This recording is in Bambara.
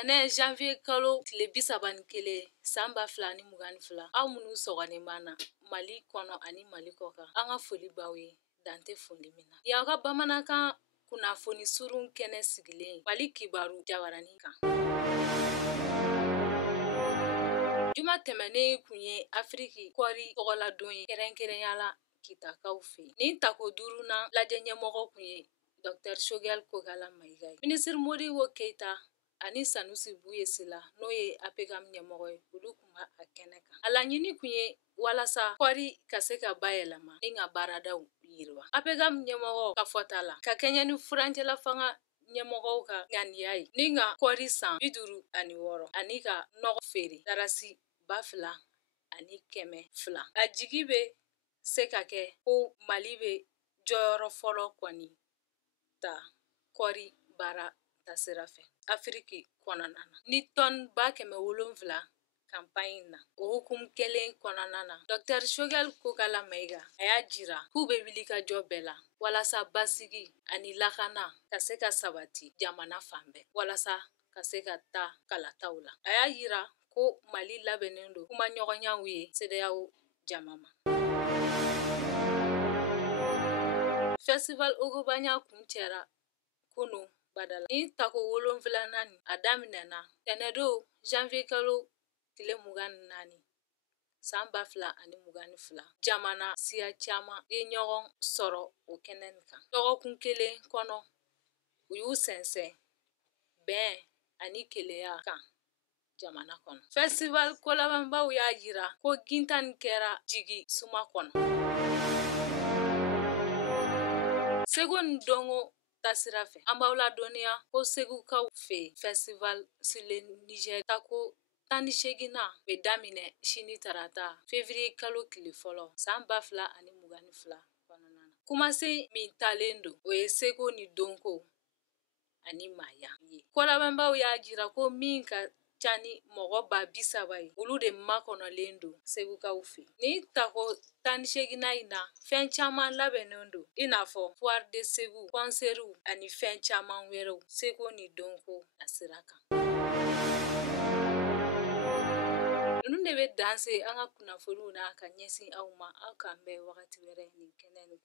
tɛnɛ janvier kalo tile 31 san 2022 aw minnu sɔgɔlen b'an na Mali kɔnɔ ani Mali kɔkan an ka foli b'aw ye dante foli min na ni aw ka bamanankan kunnafoni surun kɛnɛ sigilen Mali kibaru jabaranin kan. Juma tɛmɛnen kun ye Afriki kɔri tɔgɔladon ye kɛrɛnkɛrɛnyala kitakaw fɛ. Nin tako duurunan lajɛ ɲɛmɔgɔ kun ye Dr Choguel Kokala Mayiga ye. Ministre Modibo Keita ani Sanusi Buyesila n'o ye APGAM ɲɛmɔgɔ ye olu kun b'a kɛnɛ kan. A laɲini kun ye walasa kɔri ka se ka bayɛlɛma ni ka baaradaw yiriwa. APGAM ɲɛmɔgɔ ka fɔta la ka kɛɲɛ ni furancɛla fanga ɲɛmɔgɔw ka ŋaniya ye ni ka kɔri san 56 ani ka nɔgɔ feere darasi 2,100. A jigi bɛ se ka kɛ ko Mali bɛ jɔyɔrɔ fɔlɔ kɔni ta kɔri baara tasira fɛ Afriki kɔnɔna na ni tɔni 700,000 campagne na. O hukumu kelen kɔnɔna na Dr Choguel Kokala Mayiga a y'a jira k'u bɛ wili ka jɔ bɛɛ la walasa basigi ani lakana ka se ka sabati jamana fan bɛɛ walasa ka se ka taa kalataw la. A y'a yira ko Mali labɛnnen don kuma ɲɔgɔnyaw ye CEDEAO jama ma. Festival Ogobanya kun cɛra kunun badala. Ni tako 7nan a daminɛna tɛnɛdon janvier kalo tile 24 san 2022. Jamana siya caman ye ɲɔgɔn sɔrɔ o kɛnɛ kan. Dɔgɔkun kelen kɔnɔ u y'u sɛnsɛn bɛn ani kelenya kan jamana kɔnɔ. Festival kolabanbaw y'a jira ko gintan kɛra jigi suma kɔnɔ. Segu ni Dongo tasira fɛ an b'aw ladɔnniya ko segukaw fɛ Festival sur le Niger tako 18nan bɛ daminɛ sini tarata février kalo tile fɔlɔ san 2022 kɔnɔna na. Kumasen min talen don o ye Segu ni Donko ani Maya ye. Kolabanbaw y'a jira ko min ka ca ni mɔgɔ 30,000 ye olu de makɔnɔlen don segukaw fɛ. Ni tako 18nan in na fɛn caman labɛnnen don i n'a fɔ Foire de Segu, concert ani fɛn caman wɛrɛw Segu ni Donko na sira kan. Ninnu de bɛ danse an ka kunnafoniw na ka ɲɛsin aw ma aw k'an bɛn wagati wɛrɛ nin kɛnɛ nin.